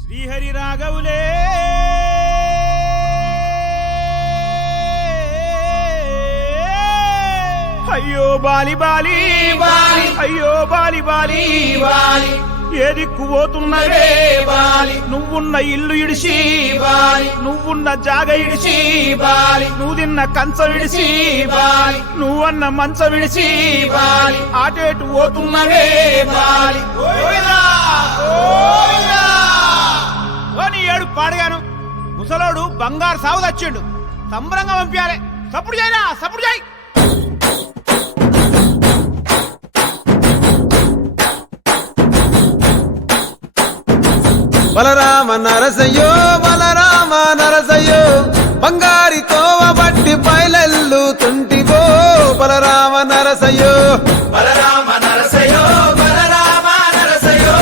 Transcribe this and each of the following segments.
శ్రీహరి రాఘవులే అయ్యో Bali Bali Bali అయ్యో Bali Bali Bali ఏ దిక్కు పోతున్నవే బాలి నువ్వున్న ఇల్లు ఇడిసి బాలి నువ్వున్న జాగ ఇడిసి బాలి నువ్వు తిన్న కంచం ఇడిసి బాలి నువ్వన్న మంచం ఇడిసి బాలి ఆటేటు పోతున్నవే బాలి ఏడు పాడగాను ముసలోడు బంగారు సాగు తెచ్చిండు సంబరంగా పంపించాలి సప్పుడు చేయరా సప్పుడు చేయి బలరామ నరసయ్యో బలరామ నరసయ్యో బంగారి తోవ బట్టి బయలెల్లుతుంటివో బలరామ నరసయ్యో బలరామ నరసయ్యో బలరామ నరసయ్యో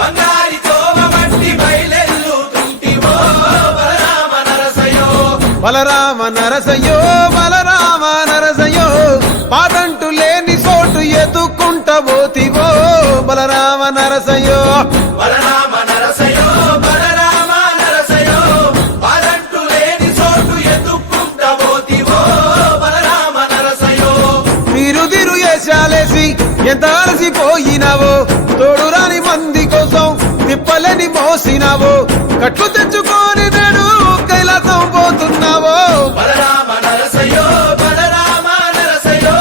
బంగారి తోవ బట్టి బయలెల్లుతుంటివో బలరామ నరసయ్యో బలరామ నరసయ్యో బలరామ నరసయ్యో పాదంటు లేని చోటు ఎత్తుకుంట పోతివో బలరామ నరసయ్యో బలరామ నరసయ్యో బలరామ నరసయ్యో పాదంటు లేని చోటు ఎత్తుకుంట పోతివో బలరామ నరసయ్యో మీరు దిరు వేషాలేసి ఎంత అలసిపోయినావో తోడు రాని మంది కోసం తిప్పలని మోసినావో కట్లు తెచ్చుకొని నేడు కైలాసం పోతున్నావో బలరామ నరసయ్యో బలరామ నరసయ్యో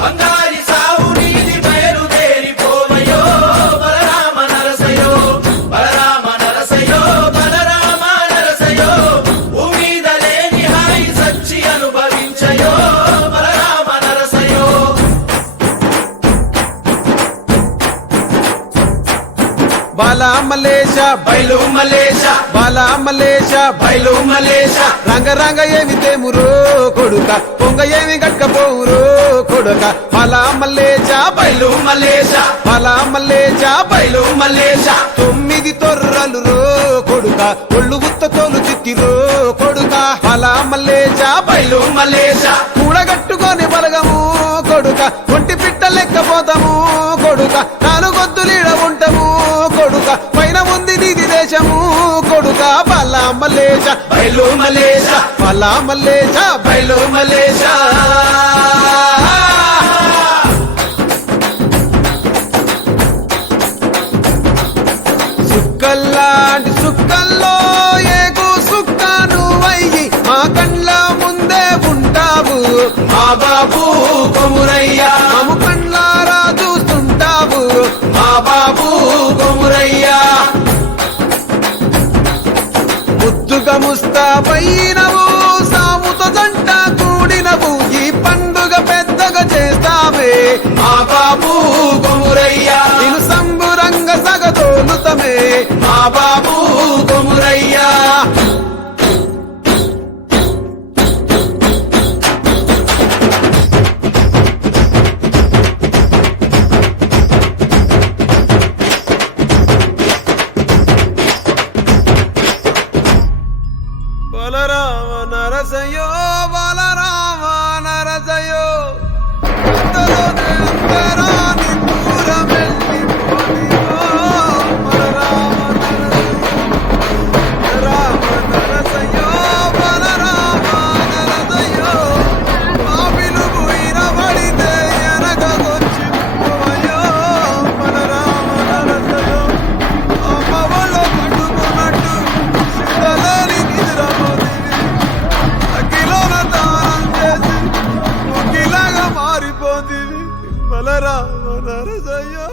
బంగారి సావు నీది బయలుదేరిపోవయ్యో బలరామ నరసయ్యో బలరామ నరసయ్యో బలరామ నరసయ్యో భూమిద లేని హాయి సచ్చి అనుభవించయో బలరామ నరసయ్యో బాలా మలేష బయలు మలేష బాలా మలేష బయలు మలేష రంగ రంగ ఏమి తేమురో కొడుక పొంగ ఏమి గట్టపోవురో కొడుక బాలా మలేష బయలు మలేష బాలా మలేష బయలు మలేష 9 తొర్రలు రో కొడుక ఒళ్ళు గుత్త తోలు చిక్కిరో కొడుక బాలా మలేష బయలు మలేష కూడగట్టుకొని బలగము కొడుక ఒంటి పిట్ట లెక్కపోతాము కొడుక నాలుగొద్దులీడ ఉంటాము కొడుక పైన ఉంది నీది దేశము కొడుక బాలా మలేష బయలు మలేష బాలా మలేష బయలు మలేష సుక్కల్లాంటి సుక్కల్లో ఏగు సుక్క నువ్వయ్యి మా కండ్ల ముందే ఉంటావు మా బాబు కొమురయ్య మము కండ్లారా చూస్తుంటావు మా బాబు కొమురయ్య ముద్దుగా ముస్తాబైనవు సాముతో జంట కూడినవు ఈ పండుగ పెద్దగా చేస్తావే మా బాబు కొమురయ్య నేను సంబురంగ సగదోలుతమే మా బాబు కొమురయ్య బలరామ నరసయ్యో బలరామ నరసయ్యో అందరాని దూరం వెళ్ళిపోనివో బలరామ నరసయ్యో బలరామ నరసయ్యో మా పిలుపు వినబడితే ఎనగొచ్చిపోవయ్యో బలరామ నరసయ్యో అమ్మ వాళ్ళ పట్టుకున్నట్టు సిద్ధలేని నిద్రపోతివి అఖిలోన దానం చేసి ఒకిలాగా మారిపోతివి బలరామ నరసయ్యో